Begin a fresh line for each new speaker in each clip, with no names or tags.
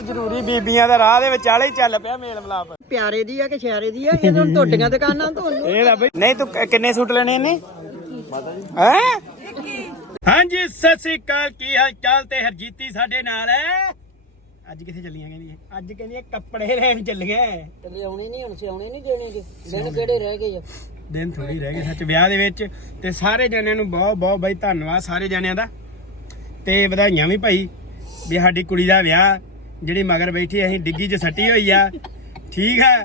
ਜ਼ਰੂਰੀ ਬੀਬੀਆਂ ਦਾ ਰਾਹ ਦੇ ਵਿਚਾਲੇ ਹੀ ਚੱਲ ਪਿਆ ਮੇਲ ਮਲਾਪ।
ਪਿਆਰੇ ਦੀ ਆ ਕਿ ਸ਼ਹਿਰੇ ਦੀ ਆ? ਇਹ ਤਾਂ ਤੁਹਾਡੀਆਂ ਦੁਕਾਨਾਂ ਤੁਹਾਨੂੰ
ਇਹ ਲੈ ਬਈ। ਨਹੀਂ ਤੂੰ ਕਿੰਨੇ ਸੂਟ ਲੈਣੇ ਨੇ? ਹੈ ਹਾਂਜੀ ਸਤਿ ਸ੍ਰੀ ਅਕਾਲ, ਕੀ ਹਾਲ ਚਾਲ? ਤੇ ਹਰਜੀਤੀ ਸਾਡੇ ਨਾਲ ਹੈ। ਅੱਜ ਕਿੱਥੇ ਚੱਲੀਆਂ ਕਹਿੰਦੀ? ਅੱਜ ਕਹਿੰਦੀ ਕੱਪੜੇ ਲੈਣ ਚੱਲੀਆਂ।
ਲਿਆਉਣੇ ਨਹੀਂ ਹੁਣ, ਸਿਆਉਣੇ ਨਹੀਂ ਦੇਣੇ ਜੀ। ਦਿਨ ਕਿਹੜੇ ਰਹਿ ਗਏ ਆ?
ਦਿਨ ਥੋੜੀ ਰਹਿ ਗਏ ਸੱਚ ਵਿਆਹ ਦੇ ਵਿੱਚ। ਤੇ ਸਾਰੇ ਜਣਿਆਂ ਨੂੰ ਬਹੁਤ ਬਹੁਤ ਬਾਈ ਧੰਨਵਾਦ ਸਾਰੇ ਜਣਿਆਂ ਦਾ, ਤੇ ਵਧਾਈਆਂ ਵੀ ਭਾਈ ਵੀ ਸਾਡੀ ਕੁੜੀ ਦਾ ਵਿਆਹ ਜਿਹੜੀ ਮਗਰ ਬੈਠੀ ਅਸੀਂ ਡਿੱਗੀ 'ਚ ਸੱਟੀ ਹੋਈ ਆ। ਠੀਕ ਆ।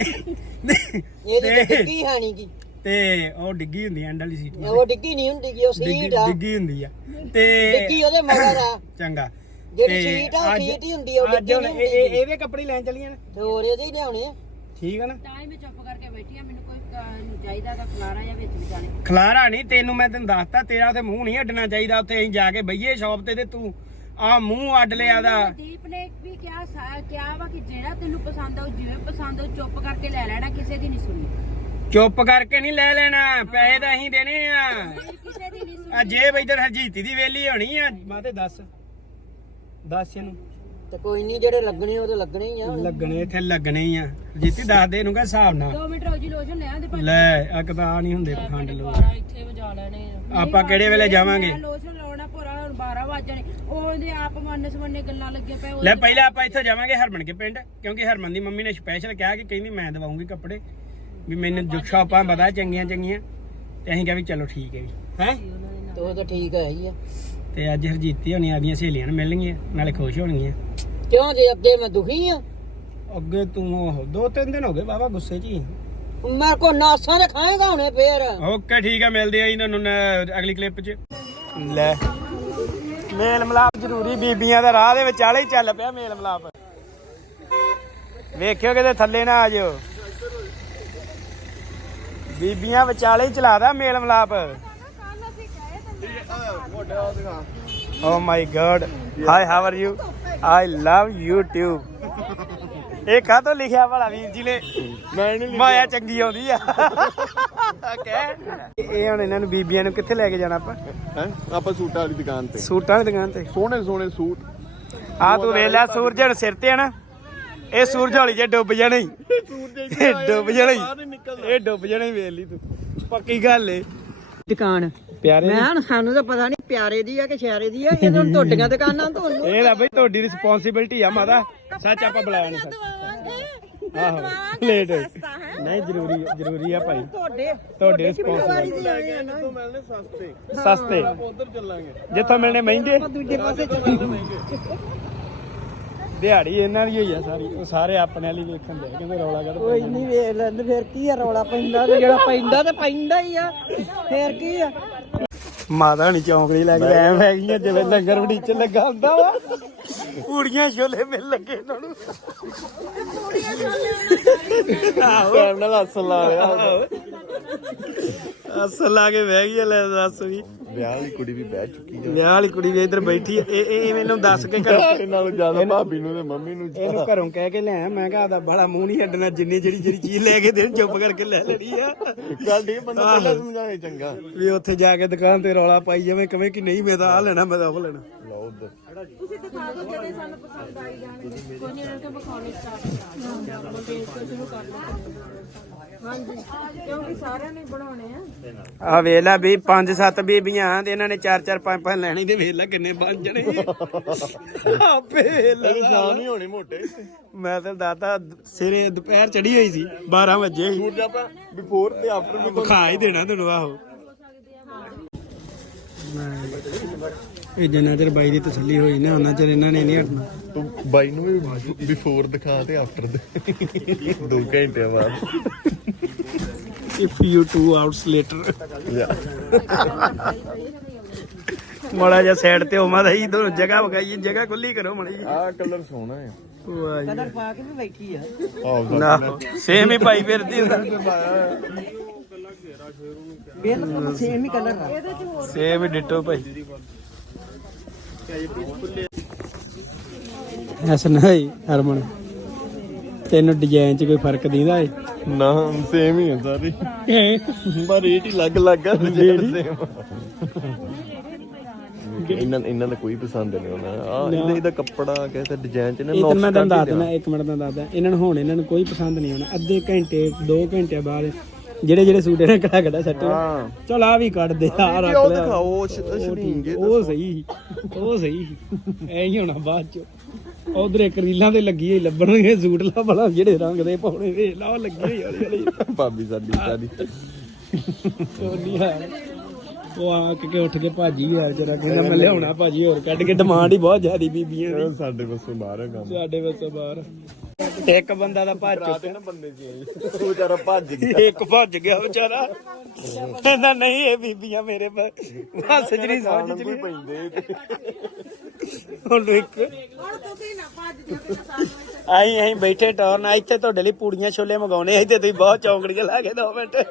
ਇਹਦੀ ਡਿੱਗੀ ਹਾਣੀ ਕੀ?
ਤੇ ਉਹ ਡਿੱਗੀ ਹੁੰਦੀ ਐਂਡ ਵਾਲੀ ਸੀਟ।
ਉਹ ਡਿੱਗੀ ਨਹੀਂ ਹੁੰਦੀ ਗੀ, ਉਹ ਸੀਟ ਆ।
ਡਿੱਗੀ ਹੁੰਦੀ ਆ ਤੇ
ਡਿੱਗੀ ਉਹਦੇ ਮਗਰ ਆ।
ਚੰਗਾ
ਜਿਹੜੀ ਸੀਟ ਆ ਸੀਟ ਹੀ ਹੁੰਦੀ ਆ, ਉਹ ਡਿੱਗੀ ਨਹੀਂ ਹੁੰਦੀ।
ਇਹਦੇ ਕੱਪੜੇ ਲੈਣ ਚੱਲੀਆਂ ਨੇ
ਤੇ ਹੋਰ ਇਹਦੇ ਹੀ ਲਿਆਉਣੇ ਆ।
ਠੀਕ ਆ ਨਾ?
ਤਾਂ ਹੀ ਮੈਂ ਚੁੱਪ ਕਰਕੇ ਬੈਠੀ ਆ। ਮੈਨੂੰ ਕੋਈ ਚਾਹੀਦਾ ਤਾਂ ਖਲਾਰਾ ਜਾਂ ਵਿੱਚ ਵਿਚਾਲੇ।
ਖਲਾਰਾ ਨਹੀਂ ਤੈਨੂੰ, ਮੈਂ ਤੈਨੂੰ ਦੱਸਤਾ ਤੇਰਾ ਉੱਥੇ ਮੂੰਹ ਨਹੀਂ ਅੱਡਣਾ ਚਾਹੀਦਾ। ਉੱਥੇ ਅਸੀਂ ਜਾ ਕੇ ਬਈਏ ਸ਼ਾਪ ਤੇ ਤੂੰ ਆ ਮੂੰਹ ਅੱਡ ਲਿਆ ਦਾ।
ਦੀਪ ਨੇ ਵੀ ਕਿਹਾ ਵਾ ਕਿ ਜਿਹੜਾ ਤੈਨੂੰ ਪਸੰਦ ਆਉ, ਜਿਵੇਂ ਪਸੰਦ ਆਉ, ਚੁੱਪ ਕਰਕੇ ਲੈ ਲੈਣਾ, ਕਿਸੇ ਦੀ ਨਹੀਂ ਸੁਣੀ।
ਚੁੱਪ ਕਰਕੇ ਨਹੀਂ ਲੈ ਲੈਣਾ, ਪੈਸੇ ਤਾਂ ਅਸੀਂ ਦੇਣੇ ਆ।
ਕਿਸੇ ਦੀ ਨਹੀਂ ਸੁਣੀ।
ਆ ਜੇਬ ਇਧਰ ਹਰਜੀਤੀ ਦੀ ਵੇਲੀ ਹੋਣੀ ਆ। ਮਾਤੇ ਦੱਸ ਇਹਨੂੰ।
ਤੇ ਕੋਈ ਨਹੀਂ, ਜਿਹੜੇ ਲੱਗਣੇ ਉਹ ਤੇ ਲੱਗਣੇ ਹੀ ਆ।
ਲੱਗਣੇ ਇੱਥੇ ਲੱਗਣੇ ਹੀ ਆ। ਹਰਜੀਤੀ ਦੱਸ ਦੇ ਇਹਨੂੰ ਕਹ ਹਿਸਾਬ ਨਾਲ
2 ਮਿੰਟ ਰੋਜੀ ਲੋਸ਼ਨ ਲਿਆ ਦੇ ਭਾਈ।
ਲੈ ਇੱਕ ਤਾਂ ਨਹੀਂ ਹੁੰਦੇ ਪਖੰਡ ਲੋਕ।
ਇੱਥੇ ਵਜਾ ਲੈਣੇ ਆ।
ਆਪਾਂ ਕਿਹੜੇ ਵੇਲੇ ਜਾਵਾਂਗੇ?
ਲੋਸ਼ਨ ਲਾਉਣਾ ਭੋਰਾ, ਹੁਣ 12 ਵਜਣੇ। ਉਹਦੇ ਆਪ ਮਨ ਗੱਲਾਂ ਲੱਗੇ ਪਏ।
ਲੈ ਪਹਿਲਾਂ ਆਪਾਂ ਇੱਥੇ ਜਾਵਾਂਗੇ ਹਰਮਨ ਕੇ ਪਿੰਡ, ਕਿਉਂਕਿ ਹਰਮਨ ਦੀ ਮੰਮੀ ਨੇ ਸਪੈਸ਼ਲ ਕਿਹਾ ਕਿ ਕਹਿੰਦੀ ਮੈਂ ਦਵਾਉਂਗੀ ਕੱਪੜੇ, ਵੀ ਮੈਨੂੰ ਦੁੱਖ ਸ਼ਾਪਾਂ ਪਤਾ ਚੰਗੀਆਂ ਚੰਗੀਆਂ। ਤੇ ਅਸੀਂ ਕਿਹਾ ਵੀ ਚਲੋ ਠੀਕ ਹੈ ਵੀ ਹੈ।
ਤੇ ਉਹ ਤਾਂ ਠੀਕ ਹੈ ਹੀ ਆ।
ਤੇ ਅੱਜ ਹਰਜੀਤੀ ਹੋਣੀ ਆਦੀਆਂ ਸਹੇਲੀਆਂ ਨੂੰ ਮਿਲਣਗੀਆਂ, ਨਾਲੇ ਖੁਸ਼ ਹੋਣਗੀਆਂ।
ਕਿਉਂ ਜੇ ਅੱਗੇ ਮੈਂ ਦੁਖੀ ਆ?
ਅੱਗੇ ਤੂੰ 2-3 ਦਿਨ ਹੋ ਗਏ ਬਾਬਾ ਗੁੱਸੇ 'ਚ ਹੀ।
ਮੈਂ ਕੋ ਨਾਸਾਂ ਦੇ ਖਾਏਗਾ ਹੁਣੇ ਫੇਰ।
ਓਕੇ ਠੀਕ ਆ, ਮਿਲਦੇ ਆ ਇਹਨਾਂ ਨੂੰ ਅਗਲੀ ਕਲਿੱਪ 'ਚ। ਲੈ ਮੇਲ ਮਲਾਪ ਜ਼ਰੂਰੀ ਬੀਬੀਆਂ ਦਾ ਰਾਹ ਦੇ ਵਿਚਾਲੇ ਹੀ ਚੱਲ ਪਿਆ ਮੇਲ ਮਲਾਪ। ਵੇਖਿਓ ਕਿਤੇ ਥੱਲੇ ਨਾ ਆ ਜਿਓ। ਬੀਬੀਆਂ ਵਿਚਾਲੇ ਹੀ ਚਲਾਦਾ ਮੇਲ ਮਲਾਪ। Oh my God, hi how are you? I love YouTube। ਇਹ ਕਾਹਤੋਂ ਲਿਖਿਆ ਭਲਾ ਵੀਰ ਜੀ ਨੇ? ਮਾਇਆ ਚੰਗੀ ਆਉਂਦੀ ਆ ਕਹਿ। ਇਹ ਹੁਣ ਇਹਨਾਂ ਨੂੰ ਬੀਬੀਆਂ ਨੂੰ ਕਿੱਥੇ ਲੈ ਕੇ ਜਾਣਾ ਆਪਾਂ?
ਆਪਾਂ ਸੂਟਾਂ ਵਾਲੀ ਦੁਕਾਨ ਤੇ।
ਸੂਟਾਂ ਦੀ ਦੁਕਾਨ ਤੇ
ਸੋਹਣੇ ਸੋਹਣੇ ਸੂਟ।
ਆ ਤੂੰ ਵੇਖ ਲੈ, ਸੂਰਜ ਹੁਣ ਸਿਰ ਤੇ ਆ ਨਾ। ਇਹ ਸੂਰਜ ਹੌਲੀ ਜੇ ਡੁੱਬ ਜਾਣਾ ਹੀ, ਡੁੱਬ ਜਾਣਾ ਹੀ, ਇਹ ਡੁੱਬ ਜਾਣਾ ਹੀ। ਵੇਖ ਲਈ ਤੂੰ, ਪੱਕੀ ਗੱਲ ਏ।
ਦੁਕਾਨ
ਪਿਆਰੇ
ਮੈਂ ਸਾਨੂੰ ਤਾਂ ਪਤਾ ਨਹੀਂ ਪਿਆਰੇ ਦੀ ਆ ਕਿ ਸ਼ਹਿਰੇ ਦੀ ਆ। ਇਹ ਤਾਂ ਤੁਹਾਡੀਆਂ ਦੁਕਾਨਾਂ ਤੁਹਾਨੂੰ।
ਇਹ ਲੈ ਬਈ ਤੁਹਾਡੀ ਰਿਸਪੌਂਸਿਬਿਲਟੀ ਆ ਮਾਤਾ। ਸੱਚ ਆਪਾਂ ਬੁਲਾਇਆ ਨਹੀਂ ਸੱਚ। ਆਹੋ ਲੇਟ ਨਹੀਂ, ਜ਼ਰੂਰੀ ਆ ਭਾਈ। ਤੁਹਾਡੇ ਰਿਸਪੌਂਸਿਬਿਲਟੀ
ਮਿਲਨੇ ਸਸਤੇ
ਸਸਤੇ,
ਉਧਰ ਚੱਲਾਂਗੇ
ਜਿੱਥੋਂ ਮਿਲਣੇ ਮਹਿੰਗੇ।
ਦੂਜੇ ਪਾਸੇ
ਦਿਹਾੜੀ ਇਹਨਾਂ ਦੀ ਹੋਈ ਆ ਸਾਰੀ। ਉਹ ਸਾਰੇ ਆਪਣੇ ਵਾਲੀ ਵੇਖਣ ਦੇ ਕਹਿੰਦੇ ਰੌਲਾ ਕਰ।
ਕੋਈ ਨਹੀਂ ਵੇਖ ਲੈਂਦੇ ਫੇਰ ਕੀ ਆ। ਰੌਲਾ ਪੈਂਦਾ ਤੇ ਜਿਹੜਾ ਪੈਂਦਾ ਤੇ ਪੈਂਦਾ ਹੀ ਆ, ਫੇਰ ਕੀ ਆ।
ਮਾਤਾ ਹਣੀ ਚੌਂਕੜੀ ਲੱਗ ਐ ਹੈਗੀਆਂ ਜਿਵੇਂ ਲੰਗਰ ਵੜੀਚ ਲੱਗਾ ਹੁੰਦਾ ਵਾ। ਪੂੜੀਆਂ ਛੋਲੇ ਮਿਲ ਲੱਗੇ ਇਹਨਾਂ ਨੂੰ।
ਟਾਈਮ ਨਾਲ ਹੱਸਣ ਲਾ ਰਿਹਾ।
ਅਸਲ ਲਾ ਕੇ ਬਹਿ ਗਈ। ਲੈ ਦੱਸ ਵੀ
ਵਿਆਹ ਵਾਲੀ ਕੁੜੀ ਵੀ ਬਹਿ ਚੁੱਕੀ ਹੈ।
ਵਿਆਹ ਵਾਲੀ ਕੁੜੀ ਵੀ ਇੱਧਰ ਬੈਠੀ ਐ। ਇਹ ਮੈਨੂੰ ਦੱਸ ਕੇ ਘਰੋਂ,
ਇਹ ਨਾਲੋਂ ਜ਼ਿਆਦਾ ਭਾਬੀ ਨੂੰ ਤੇ ਮੰਮੀ ਨੂੰ।
ਇਹਨੂੰ ਘਰੋਂ ਕਹਿ ਕੇ ਲਿਆ ਮੈਂ ਕਿਹਾ ਆਦਾ ਬੜਾ ਮੂੰਹ ਨਹੀਂ ਅੱਡਣਾ, ਜਿੰਨੀ ਜਿਹੜੀ ਚੀਜ਼ ਲੈ ਕੇ ਦੇਣ ਚੁੱਪ ਕਰਕੇ ਲੈ ਲੈਣੀ ਆ।
ਗੱਲ ਠੀਕ, ਬੰਦਾ ਪਹਿਲਾਂ ਸਮਝਾਏ ਚੰਗਾ।
ਵੀ ਉੱਥੇ ਜਾ ਕੇ ਦੁਕਾਨ ਤੇ ਰੌਲਾ ਪਾਈ ਜਾਵੇਂ, ਕਵੇਂ ਕਿ ਨਹੀਂ ਮੈਂ ਤਾਂ ਆ ਲੈਣਾ, ਮੈਂ ਤਾਂ ਉਹ ਲੈਣਾ।
ਲਓ ਉਧਰ
ਤੁਸੀਂ ਦਿਖਾ ਦਿਓ ਜਿਹੜੇ ਸਾਨੂੰ ਪਸੰਦ ਆਈ ਜਾਣਗੇ। ਕੋਈ ਨਹੀਂ, ਇਹਨਾਂ ਨੂੰ ਵਿਖਾਉਣੇ ਸਟਾਰਟ ਸ਼ੁਰੂ ਕਰ ਲਓ। ਹਾਂਜੀ, ਕਿਉਂਕਿ ਸਾਰਿਆਂ ਨੇ ਬਣਾਉਣੇ ਆ।
ਆ ਵੇਖ ਲੈ ਵੀ 5-7 ਬੀਬੀਆਂ ਤੇ ਇਹਨਾਂ ਨੇ 4-4 5-5 ਲੈਣੀ। ਤੇ ਵੇਖ ਲੈ ਕਿੰਨੇ ਬਣ ਜਣੇ ਆਪੇ।
ਸ਼ਾਮ ਹੀ ਹੋਣੀ ਮੋਟੇ।
ਮੈਂ ਤਾਂ ਦਾਤਾ ਸਿਰੇ ਦੁਪਹਿਰ ਚੜੀ ਹੋਈ ਸੀ, 12 ਵਜੇ।
ਸੂਟ ਆਪਾਂ ਬਿਫੋਰ ਤੇ ਆਫਟਰ ਵੀ
ਵਿਖਾ ਹੀ ਦੇਣਾ ਤੁਹਾਨੂੰ। ਆਹੋ ਇਹ ਜਿੰਨਾ ਚਿਰ ਬਾਈ ਦੀ ਤਸੱਲੀ ਹੋਈ ਨਾ ਉਹਨਾਂ ਚਿਰ ਇਹਨਾਂ ਨੇ ਨਹੀਂ ਹਟਣਾ।
ਤੂੰ ਬਾਈ ਨੂੰ ਵੀ ਬਿਫੋਰ ਦਿਖਾ ਤੇ ਆਫਟਰ ਦੇ 2 ਘੰਟੇ ਬਾਅਦ।
If you 2 hours later ਮੜਾ ਜਿਹਾ ਸਾਈਡ ਤੇ ਹੋਵਾਂ ਤਾਂ ਹੀ ਦੋਨੋਂ ਜਗ੍ਹਾ ਵਗਾਈ, ਜਗ੍ਹਾ ਖੁੱਲੀ ਕਰੋ ਮੜੀ ਜੀ।
ਆਹ ਕਲਰ ਸੋਹਣਾ ਹੈ।
ਵਾਹ ਜੀ,
ਕਲਰ ਪਾ ਕੇ ਵੀ ਬੈਠੀ ਆ।
ਨਾ ਸੇਮ ਹੀ ਪਾਈ ਫਿਰਦੀ ਹੁੰਦਾ।
ਬਿਲਕੁਲ ਸੇਮ ਹੀ ਕਲਰ ਆ।
ਸੇਮ ਹੀ ਡਿੱਟੋ ਭਾਈ। ਐਸ ਨਹੀਂ ਹਰਮਨ, ਤੈਨੂੰ ਡਿਜ਼ਾਈਨ 'ਚ ਕੋਈ ਫਰਕ ਦਿੰਦਾ ਏ?
ਨਾ ਸੇਮ ਹੀ ਹੈ ਸਾਰੇ, ਪਰ ਰੇਟ ਹੀ ਲੱਗ ਲੱਗਾ। ਇਹਨਾਂ ਦਾ ਕੋਈ ਪਸੰਦ ਨਹੀਂ ਆਉਣਾ ਇਹਦਾ ਕੱਪੜਾ ਕਹਿੰਦਾ ਡਿਜ਼ਾਈਨ ਚ
ਇਹ ਤਾਂ ਮੈਂ ਤੁਹਾਨੂੰ ਦੱਸ ਦਿੰਦਾ, 1 ਮਿੰਟ ਤੁਹਾਨੂੰ ਦੱਸਦਾ। ਇਹਨਾਂ ਨੂੰ ਕੋਈ ਪਸੰਦ ਨਹੀਂ ਆਉਣਾ। ਅੱਧੇ ਘੰਟੇ 2 ਘੰਟੇ ਬਾਅਦ ਜਿਹੜੇ ਸੂਟ ਇਹਨਾਂ ਕੜਾ ਸੱਟੇ ਚਲ ਆ ਵੀ ਕੱਢ ਦੇ, ਆ ਰੱਖ
ਉਹ
ਲੈ,
ਦਿਖਾਓ ਉਹ ਸ਼ਲੀਂਗੇ
ਉਹ ਸਹੀ ਐ ਹੀ ਹੋਣਾ ਬਾਅਦ ਚ। ਉਧਰ ਇੱਕ ਰੀਲਾਂ ਤੇ ਲੱਗੀ ਹੋਈ ਲੱਭਣਗੇ ਸੂਟ ਲਾ ਭਲਾ ਜਿਹੜੇ ਰੰਗ ਦੇ ਪਾਉਣੇ, ਵੇਖ ਲਾ ਉਹ ਲੱਗੀ ਹੋਈ ਹੌਲੀ
ਭਾਬੀ ਸਾਡੀ
ਉਹ ਆ ਕੇ ਉੱਠ ਕੇ ਭਾਜੀ ਯਾਰ ਜਰਾ ਕਹਿੰਦਾ ਮੈਂ ਲਿਆਉਣਾ ਭਾਜੀ, ਹੋਰ ਕੱਢ ਕੇ ਡਿਮਾਂਡ ਹੀ ਬਹੁਤ ਜ਼ਿਆਦੀ ਬੀਬੀਆਂ ਦੀ।
ਸਾਡੇ ਵੱਸੋਂ ਬਾਹਰ ਹੈ ਕੰਮ,
ਸਾਡੇ ਵੱਸੋਂ ਬਾਹਰ। ਇੱਕ ਬੰਦਾ ਦਾ ਭੱਜ ਚੁੱਕਿਆ,
ਬੰਦੇ ਸੀ ਉਹ ਵਿਚਾਰਾ ਭੱਜ ਗਿਆ।
ਇੱਕ ਭੱਜ ਗਿਆ ਵਿਚਾਰਾ, ਕਹਿੰਦਾ ਨਹੀਂ ਇਹ ਬੀਬੀਆਂ ਮੇਰੇ ਬਸ ਜਿਹੜੀ ਸਮਝ ਚ ਨਹੀਂ
ਪੈਂਦੇ
ਹੁਣ ਇੱਕ ਆਈ ਬੈਠੇ ਟੌਰਨ ਇੱਥੇ ਤੁਹਾਡੇ ਲਈ ਪੂੜੀਆਂ ਛੋਲੇ ਮੰਗਾਉਣੇ, ਇੱਥੇ ਤੁਸੀਂ ਬਹੁਤ ਚੌਂਕੜੀਆਂ ਲਾ ਕੇ 2 ਮਿੰਟ।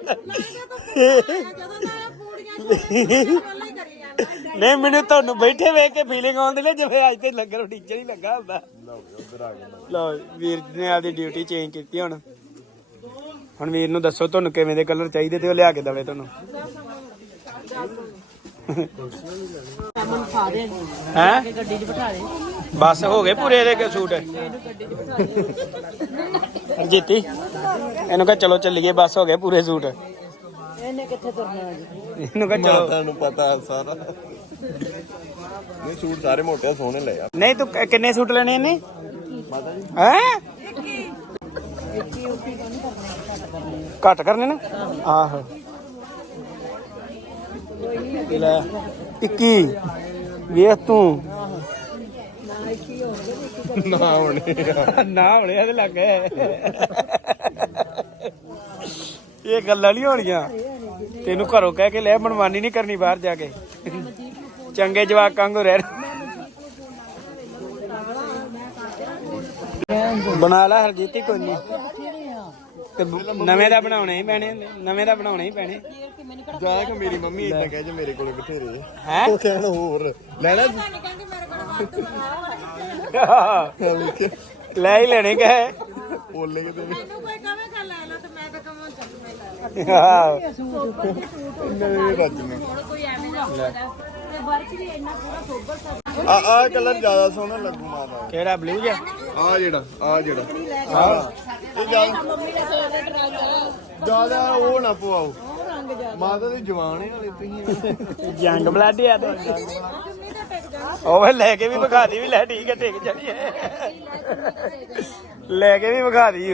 ਨਹੀਂ ਮੈਨੂੰ ਤੁਹਾਨੂੰ ਬੈਠੇ ਵੇਖ ਕੇ ਫੀਲਿੰਗ ਆਉਂਦੀ ਨੇ ਜਿਵੇਂ ਅੱਜ ਤੇ ਲੰਗਰ ਟੀਚਰ ਹੀ ਲੱਗਾ ਹੁੰਦਾ। ਲਓ ਵੀਰ ਨੇ ਆਪਦੀ ਡਿਊਟੀ ਚੇਂਜ ਕੀਤੀ। ਹੁਣ ਵੀਰ ਨੂੰ ਦੱਸੋ ਤੁਹਾਨੂੰ ਕਿਵੇਂ ਦੇ ਕਲਰ ਚਾਹੀਦੇ ਤੇ ਉਹ ਲਿਆ ਕੇ ਦਵੇ ਤੁਹਾਨੂੰ। ਹੈ
ਗੱਡੀ 'ਚ ਬਿਠਾ ਦੇ,
ਬਸ ਹੋ ਗਏ ਪੂਰੇ ਇਹਦੇ ਸੂਟ। ਜੀਤੀ ਇਹਨੂੰ ਕਹ ਚਲੋ ਚੱਲੀਏ, ਬਸ ਹੋ ਗਏ ਪੂਰੇ ਸੂਟ।
ਇਹਨੇ ਕਿੱਥੇ ਤੁਰਨਾ ਜੀ?
ਇਹਨੂੰ ਕਹ ਚਲੋ।
ਤੁਹਾਨੂੰ ਪਤਾ ਸਾਰਾ ਨਹੀਂ, ਸੂਟ ਸਾਰੇ ਮੋਟੇ ਸੋਹਣੇ ਲੈ ਆ।
ਨਹੀਂ ਤੂੰ ਕਿੰਨੇ ਸੂਟ ਲੈਣੇ ਇਹਨੇ? ਹੈ ਘੱਟ ਕਰਨੇ ਨਾ? ਆਹੋ ਲੈ 21 ਵੇਖ ਤੂੰ
ਨਾ ਹੋਣੇ
ਇਹਦੇ ਲੱਗ ਇਹ ਗੱਲਾਂ ਨਹੀਂ ਹੋਣੀਆਂ। ਤੈਨੂੰ ਘਰੋਂ ਕਹਿ ਕੇ ਲੈ, ਮਨਮਾਨੀ ਨਹੀਂ ਕਰਨੀ ਬਾਹਰ ਜਾ ਕੇ। ਚੰਗੇ ਜਵਾਕ ਵਾਂਗੂ ਰਹਿ। ਬਣਾ ਲਾ ਹਰਜੀਤੀ, ਕੋਈ ਨਹੀਂ। ਤੇ ਨਵੇਂ ਦਾ ਬਣਾਉਣੇ ਹੀ ਪੈਣੇ, ਨਵੇਂ ਦਾ ਬਣਾਉਣੇ ਹੀ ਪੈਣੇ।
ਜਾ ਕੇ ਮੇਰੀ ਮੰਮੀ ਇਦਾਂ ਕਹਿ ਜੇ ਮੇਰੇ ਕੋਲ ਬਥੇਰੇ
ਹੈ
ਉਹ ਕਹਿਣ ਹੋਰ ਲੈਣਾ
ਲੈ ਹੀ ਲੈਣੇ ਕਹੇ
ਬੋਲੇ ਕਿਤੇ ਨਵੇਂ ਰੱਜਨੇ ਆ ਕਲਰ ਜ਼ਿਆਦਾ ਸੋਹਣਾ ਲੱਗੂ ਮਾਤਾ।
ਕਿਹੜਾ ਬਲੂ ਜਿਹਾ?
ਆ ਜਿਹੜਾ ਇਹ ਜ਼ਿਆਦਾ ਉਹ ਨਾ ਪਵਾਓ, ਮਾਤਾ ਦੀ ਜਵਾਨ ਵਾਲੇ ਤੁਸੀਂ
ਜੰਗ ਬਲੱਡ ਆ ਤੇ ਉਹ ਲੈ ਕੇ ਵੀ ਵਿਖਾ ਦੀ ਵੀ ਲੈ ਠੀਕ ਹੈ, ਟਿਕ ਜਾਣੀ ਲੈ ਕੇ ਵੀ ਵਿਖਾ ਦੀ।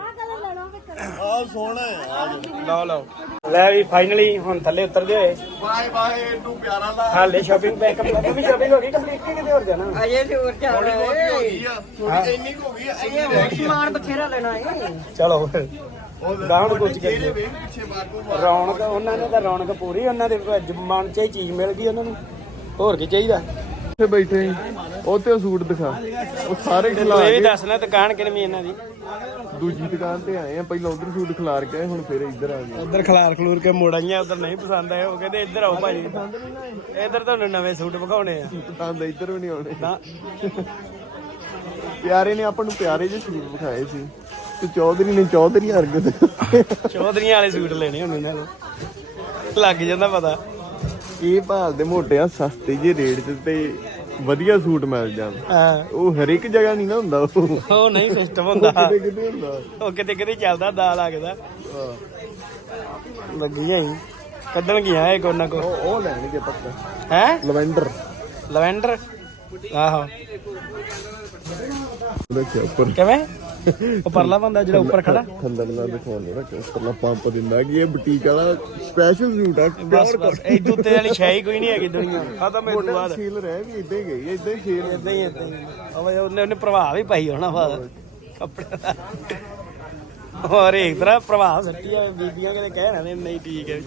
ਆ ਸੋਹਣਾ ਹੈ।
ਲਓ ਲੈ ਵੀ ਫਾਈਨਲੀ ਹੁਣ ਥੱਲੇ ਉਤਰਦੇ ਹੋਏ।
ਬਾਏ ਬਾਏ ਇਹਨੂੰ ਪਿਆਰਾ ਲਾ।
ਹਾਲੇ ਸ਼ਾਪਿੰਗ ਪੈਕ ਵੀ ਸ਼ਾਪਿੰਗ ਹੋ ਗਈ ਕੰਪਲੀਟ ਕਿ ਕਿਤੇ ਹੋਰ ਜਾਣਾ?
ਅਜੇ ਤੇ ਹੋਰ
ਥੋੜੀ ਬਹੁਤੀ ਹੋ ਗਈ ਆ, ਥੋੜੀ ਇੰਨੀ ਕੁ ਹੋ ਗਈ ਆ, ਇੰਨੀ ਰਹਿ ਗਈ ਆ।
ਸਮਾਨ ਬਥੇਰਾ ਲੈਣਾ ਹੈ।
ਚਲੋ ਗਾਹਣ ਕੁਝ ਕੇ
ਪਿੱਛੇ ਬਾਗੋ
ਰੌਣਕ, ਉਹਨਾਂ ਨੇ ਤਾਂ ਰੌਣਕ ਪੂਰੀ, ਉਹਨਾਂ ਦੇ ਮਨ ਚ ਹੀ ਚੀਜ਼ ਮਿਲ ਗਈ ਉਹਨਾਂ ਨੂੰ, ਹੋਰ ਕੀ ਚਾਹੀਦਾ।
ਉੱਥੇ ਬੈਠੇ ਉਹ ਤੇ ਸੂਟ ਦਿਖਾ, ਉਹ ਸਾਰੇ ਖਿਲਾ
ਇਹ ਵੀ
ਕੇ
ਦੱਸਣਾ ਦੁਕਾਨ ਕਿੰਨੀ ਇਹਨਾਂ ਦੀ।
ਦੂਜੀ ਦੁਕਾਨ ਤੇ ਆਏ ਆ, ਪਹਿਲਾਂ ਉਧਰ ਸੂਟ ਖਿਲਾਰ ਕੇ ਆਏ, ਹੁਣ ਫਿਰ ਇੱਧਰ ਆ ਗਏ।
ਉਧਰ ਖਲਾਰ ਖਲੂਰ ਕੇ ਮੋੜ ਆਈਆਂ, ਉਧਰ ਨਹੀਂ ਪਸੰਦ ਆਏ, ਉਹ ਕਹਿੰਦੇ ਇੱਧਰ ਆਓ ਭਾਜੀ, ਇੱਧਰ ਤੁਹਾਨੂੰ ਨਵੇਂ ਸੂਟ ਵਿਖਾਉਣੇ ਆ।
ਪਸੰਦ ਇੱਧਰ ਵੀ ਨਹੀਂ ਆਉਣੇ
ਨਾ
ਪਿਆਰੇ ਨੇ ਆਪਾਂ ਨੂੰ ਪਿਆਰੇ ਜਿਹੇ ਸੂਟ ਵਿਖਾਏ ਸੀ, ਤੇ ਚੌਧਰੀ ਨੇ ਚੌਧਰੀ ਹਰਗਤ
ਚੌਧਰੀਆਂ ਵਾਲੇ ਸੂਟ ਲੈਣੇ ਹੁਣ ਇਹਨਾਂ ਨੂੰ, ਲੱਗ ਜਾਂਦਾ ਪਤਾ।
ਇਹ ਭਾਲਦੇ ਮੋਟੇ ਆ ਸਸਤੇ ਜਿਹੇ ਰੇਟ 'ਚ ਤੇ ਵਧੀਆ ਸੂਟ ਮਿਲ ਜਾਣ।
ਹਾਂ
ਉਹ ਹਰ ਇੱਕ ਜਗ੍ਹਾ ਨਹੀਂ ਨਾ ਹੁੰਦਾ,
ਉਹ ਨਹੀਂ ਸਿਸਟਮ ਹੁੰਦਾ,
ਕਿਤੇ ਕਿਤੇ ਹੁੰਦਾ।
ਉਹ ਕਿਤੇ ਕਿਤੇ ਚੱਲਦਾ ਦਾ ਲੱਗਦਾ। ਲੱਗੀਆਂ ਹੀ ਕੱਢਣ ਗਿਆ ਇਹ ਕੋਨਾ ਕੋ।
ਉਹ ਲੈਣਗੇ ਪੱਕਾ
ਹੈ
ਲਵੈਂਡਰ
ਆਹੋ
ਦੇਖਿਆ ਉੱਪਰ
ਕਿਵੇਂ ਉਹ ਪਰਲਾ ਬੰਦਾ ਜਿਹੜਾ ਉੱਪਰ ਖੜਾ
ਖੰਦਰ ਨਾਲ ਦਿਖਾਉਂਦੇ ਨਾ ਕਿ ਉੱਪਰਲਾ ਪੰਪ ਦਿੰਦਾ ਕਿ ਇਹ ਬੁਟੀਕ ਵਾਲਾ ਸਪੈਸ਼ਲ ਸੂਟ ਆ।
ਬਸ ਇਹ ਉੱਤੇ ਵਾਲੀ ਸ਼ੈ ਹੀ ਕੋਈ ਨਹੀਂ ਹੈਗੀ ਦੁਨੀਆ ਖਤਮ ਇਹ ਤੋਂ ਬਾਅਦ।
ਸੀਲ ਰਹਿ ਵੀ ਇਦਾਂ ਹੀ ਗਈ, ਇਦਾਂ ਹੀ ਸੇਲ
ਇਦਾਂ ਹੀ ਉਹਨੇ ਪ੍ਰਭਾਵ ਹੀ ਪਾਈ ਹੋਣਾ ਬਾਅਦ ਕੱਪੜੇ ਦਾ, ਹੋਰ ਇੱਕ ਤਰ੍ਹਾਂ ਪ੍ਰਭਾਵ ਸੱਟੀ ਆ। ਬੀਬੀਆਂ ਕਿਤੇ ਕਹਿਣਾ ਨਹੀਂ ਠੀਕ ਹੈ।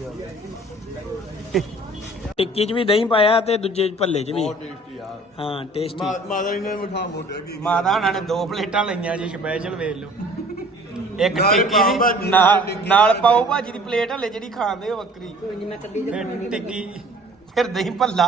ਟਿੱਕੀ 'ਚ ਵੀ ਦਹੀਂ ਪਾਇਆ ਤੇ ਦੂਜੇ ਭੱਲੇ 'ਚ ਵੀ।
ਟੇਸਟੀ ਆ।
ਹਾਂ ਟੇਸਟੀ।
ਮਾਤਾ ਜੀ ਨੇ ਵਿਖਾ ਮੋਟਿਆ ਕੀ
ਮਾਤਾ ਉਹਨਾਂ ਨੇ 2 ਪਲੇਟਾਂ ਲਈਆਂ ਜੀ ਸਪੈਸ਼ਲ, ਵੇਖ ਲਓ। ਇੱਕ
ਨਾਲੇ
ਟਿੱਕੀ
ਪਾਓ
ਦੀ
ਭਾਜੀ
ਨਾਲ ਪਾਓ ਭਾਜੀ ਦੀ ਪਲੇਟ ਹਲੇ ਜਿਹੜੀ ਖਾਂਦੇ ਹੋ ਵੱਖਰੀ, ਫਿਰ ਟਿੱਕੀ ਫਿਰ ਦਹੀਂ ਭੱਲਾ।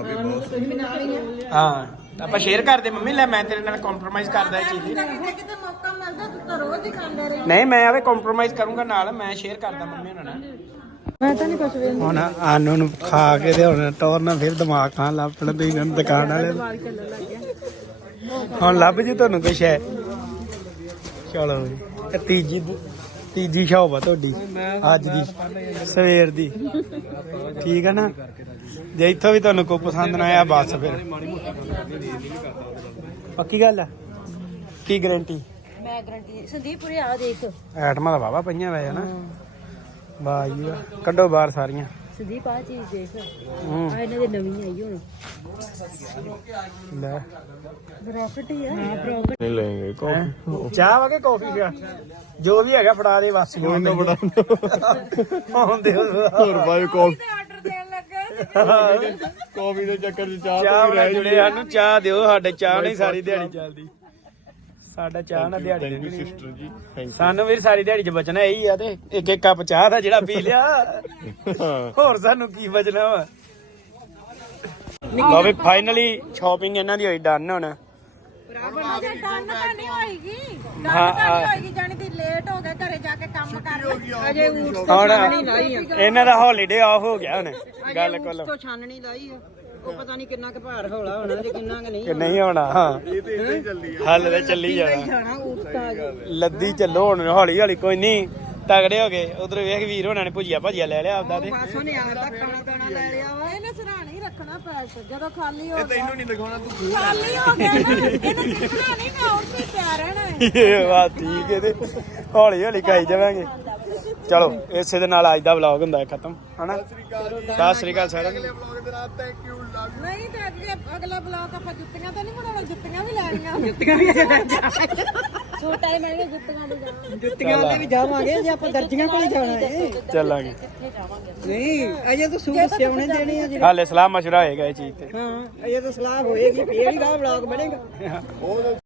ਹਾਂ ਆਪਾਂ ਸ਼ੇਅਰ ਕਰਦੇ ਮੰਮੀ। ਲੈ ਮੈਂ ਤੇਰੇ ਨਾਲ ਕੰਪਰੋਮਾਈਜ਼ ਕਰਦਾ ਇਹ ਚੀਜ਼ ਦੀ।
ਕਿਤੇ ਮੌਕਾ ਮਿਲਦਾ ਤੂੰ ਤਾਂ ਰੋਜ਼ ਹੀ ਖਾਂਦੇ ਰਹੇ।
ਨਹੀਂ ਮੈਂ ਆਵੇ ਕੰਪਰੋਮਾਈਜ਼ ਕਰੂੰਗਾ ਨਾਲ, ਮੈਂ ਸ਼ੇਅਰ ਕਰਦਾ ਮੰਮੀ ਉਹਨਾਂ ਨਾਲ।
ਮੈਂ ਤਾਂ ਨਹੀਂ ਕੁਝ ਵੇਖਦੀ
ਹੁਣ ਆਨੂ ਨੂੰ ਖਾ ਕੇ ਤੇ ਹੁਣ ਟੋਰਨਾ ਫਿਰ ਦਿਮਾਗ ਖਾਣ ਲੱਗ ਪੈਣਾ ਤੁਸੀਂ ਇਹਨਾਂ ਨੂੰ ਦੁਕਾਨ ਵਾਲੇ ਨੂੰ।
ਦਿਮਾਗ ਚੱਲਣ ਲੱਗ ਗਿਆ
ਹੁਣ ਲੱਭ ਜੂ ਤੁਹਾਨੂੰ ਕੁਛ ਹੈ। ਚਲੋ ਜੀ ਇਹ ਤੀਜੀ ਸ਼ੌਪ ਆ ਤੁਹਾਡੀ ਅੱਜ ਦੀ ਸਵੇਰ ਦੀ, ਠੀਕ ਹੈ ਨਾ। ਜੇ ਇੱਥੋਂ ਵੀ ਤੁਹਾਨੂੰ ਕੋਈ ਪਸੰਦ ਨਾ ਆਇਆ ਬਸ ਫਿਰ ਪੱਕੀ ਗੱਲ ਆ। ਕੀ ਗਾਰੰਟੀ?
ਮੈਂ ਗਰੰਟੀ ਸੰਦੀਪ ਪੁਰੇ ਆ ਦੇਖ
ਐਟਮਾਂ ਦਾ ਵਾਵਾ ਪਈਆਂ ਵੈ ਨਾ। ਵਾਹ ਜੀ ਵਾਹ, ਕੱਢੋ ਬਾਹਰ ਸਾਰੀਆਂ।
ਸੰਦੀਪ ਆ ਚੀਜ਼ ਦੇਖ
ਹੂੰ
ਆ ਇਹਨਾਂ ਦੀ ਨਵੀਂ ਆਈ ਹੁਣ
ਲੈ
ਬਰੋਕਟ ਹੀ ਆ ਹਾਂ ਬਰੋਕਟ
ਨਹੀਂ ਲੈਂਗੇ ਕਾਫੀ
ਚਾਹ ਵਾ ਕੇ ਕਾਫੀ ਆ ਜੋ ਵੀ ਹੈਗਾ ਫੜਾ ਦੇ ਬਸ
ਉਹਨਾਂ ਬੜਾ
ਆਉਂਦੇ
ਹੋਰ ਬਾਈ ਕਾਫੀ
ਆਰਡਰ ਦੇਣ ਲੱਗਾ
ਕਾਫੀ ਦੇ ਚੱਕਰ 'ਚ ਚਾਹ
ਚਾਹ
ਤੋਂ ਵੀ
ਨਾਲ
ਰਹਿ
ਜੁੜੇ ਸਾਨੂੰ ਚਾਹ ਦਿਓ, ਸਾਡੇ ਚਾਹ ਨਹੀਂ ਸਾਰੀ ਦਿਹਾੜੀ ਚੱਲਦੀ, ਸਾਡਾ ਚਾਹ ਨਾਲ ਦਿਹਾੜੀ
ਥੈਂਕ ਯੂ
ਨਹੀਂ।
ਸਿਸਟਰ ਜੀ, ਥੈਂਕ
ਸਾਨੂੰ ਵੀ ਸਾਰੀ ਦਿਹਾੜੀ ਚ ਬਚਣਾ ਇਹੀ ਆ ਤੇ ਇੱਕ ਇੱਕ ਕੱਪ ਚਾਹ ਦਾ ਜਿਹੜਾ ਪੀ ਲਿਆ
ਯੂ। ਹਾਂ
ਹੋਰ ਸਾਨੂੰ ਕੀ ਬਚਣਾ ਵਾ। ਲਓ ਵੀ ਫਾਈਨਲੀ ਸ਼ਾਪਿੰਗ ਇਹਨਾਂ ਦੀ ਹੋਈ ਡਨ ਹੁਣ।
ਅਜੇ ਡਨ ਤਾਂ ਨਹੀਂ ਹੋਏਗੀ
ਹਾਂ
ਹੋਏਗੀ ਜਾਨੀ ਕਿ ਲੇਟ ਹੋ ਗਏ ਘਰੇ ਜਾ ਕੇ ਕੰਮ ਕਰ ਅਜੇ ਊਠ
ਹੁਣ ਇਹਨਾਂ ਦਾ ਹੌਲੀਡੇ ਆਫ ਹੋ ਗਿਆ ਹੁਣ ਗੱਲ ਕੋਲ
ਤੋਂ ਛਾਨਣੀ ਲਾਈ ਆ ਉਹ ਪਤਾ ਨਹੀਂ ਕਿੰਨਾ ਕੁ ਭਾਰ ਹੌਲਾ ਹੋਣਾ ਤੇ ਕਿੰਨਾ ਕੁ ਨਹੀਂ
ਕਿ ਨਹੀਂ ਹੋਣਾ। ਹਾਂ
ਇਹ ਤੇ ਇਦਾਂ ਹੀ ਚੱਲੀ ਆ।
ਹੱਲ ਤੇ ਚੱਲੀ ਜਾਣਾ,
ਜਾਣਾ ਊਠ ਤਾਂ
ਲੱਦੀ ਚੱਲੋ ਹੁਣ ਹੌਲੀ ਹੌਲੀ, ਕੋਈ ਨਹੀਂ ਤਗੜੇ ਹੋ ਗਏ। ਉਧਰ ਵੇਖ ਵੀਰ ਹੋਣਾ ਨੇ ਭੁਜੀਆ ਭਾਜੀਆ ਲੈ ਲਿਆ ਆਪਦਾ ਤੇ
ਬਸ ਉਹਨੇ ਆਪਦਾ ਖਾਣਾ ਦਾਣਾ ਲੈ ਲਿਆ ਵਾ
ਇਹਨੇ ਸਰਾਣੀ ਰੱਖਣਾ ਪੈਸ ਜਦੋਂ ਖਾਲੀ ਹੋ
ਇਹ ਤੈਨੂੰ ਨਹੀਂ ਦਿਖਾਉਣਾ, ਤੂੰ
ਖਾਲੀ ਹੋ ਗਿਆ ਨਾ ਇਹਨੇ ਸਿੱਖਣਾ ਨਹੀਂ ਨਾ ਹੋਰ ਕੋਈ ਪਿਆਰ ਹੈ ਨਾ
ਇਹ ਬਾਤ ਠੀਕ ਹੈ ਤੇ ਹੌਲੀ ਹੌਲੀ ਖਾਈ ਜਾਵਾਂਗੇ। ਚਲੋ ਇਸੇ ਦੇ ਨਾਲ ਅੱਜ ਦਾ ਵਲੌਗ ਹੁੰਦਾ ਹੈ ਖਤਮ, ਹਨਾ। ਸਤਿ ਸ੍ਰੀ ਅਕਾਲ ਸਾਰਿਆਂ ਨੂੰ।
ਵਲੌਗ ਦੇ ਨਾਲ ਥੈਂਕ ਯੂ, ਲਵ
ਨਹੀਂ ਤੇ ਅੱਗੇ ਅਗਲਾ ਬਲੌਗ ਆਪਾਂ ਜੁੱਤੀਆਂ ਤਾਂ ਨਹੀਂ ਬਣਾਉਣਾ, ਜੁੱਤੀਆਂ ਵੀ ਲੈਣੀਆਂ ਛੋਟਾ ਹੀ ਮੈਂ ਜੁੱਤੀਆਂ ਦੇ ਜਾਣਾ
ਜੁੱਤੀਆਂ ਵਾਲੇ ਵੀ ਜਾਵਾਂਗੇ ਜੇ ਆਪਾਂ ਦਰਜੀਆਂ ਕੋਲ ਜਾਣਾ ਹੈ।
ਚੱਲਾਂਗੇ।
ਨਹੀਂ ਅਜੇ ਤਾਂ ਸੂਟ ਸਿਉਣੇ ਦੇਣੇ ਆ ਜਿਹੜੇ।
ਹਾਲੇ ਸਲਾਹ ਮਸ਼ਵਰਾ ਹੋਏਗਾ ਇਹ ਚੀਜ਼ ਤੇ।
ਹਾਂ ਅਜੇ ਤਾਂ ਸਲਾਹ ਹੋਏਗੀ ਫੇਰ ਹੀ ਗਾ ਵਲੌਗ ਬਣੇਗਾ।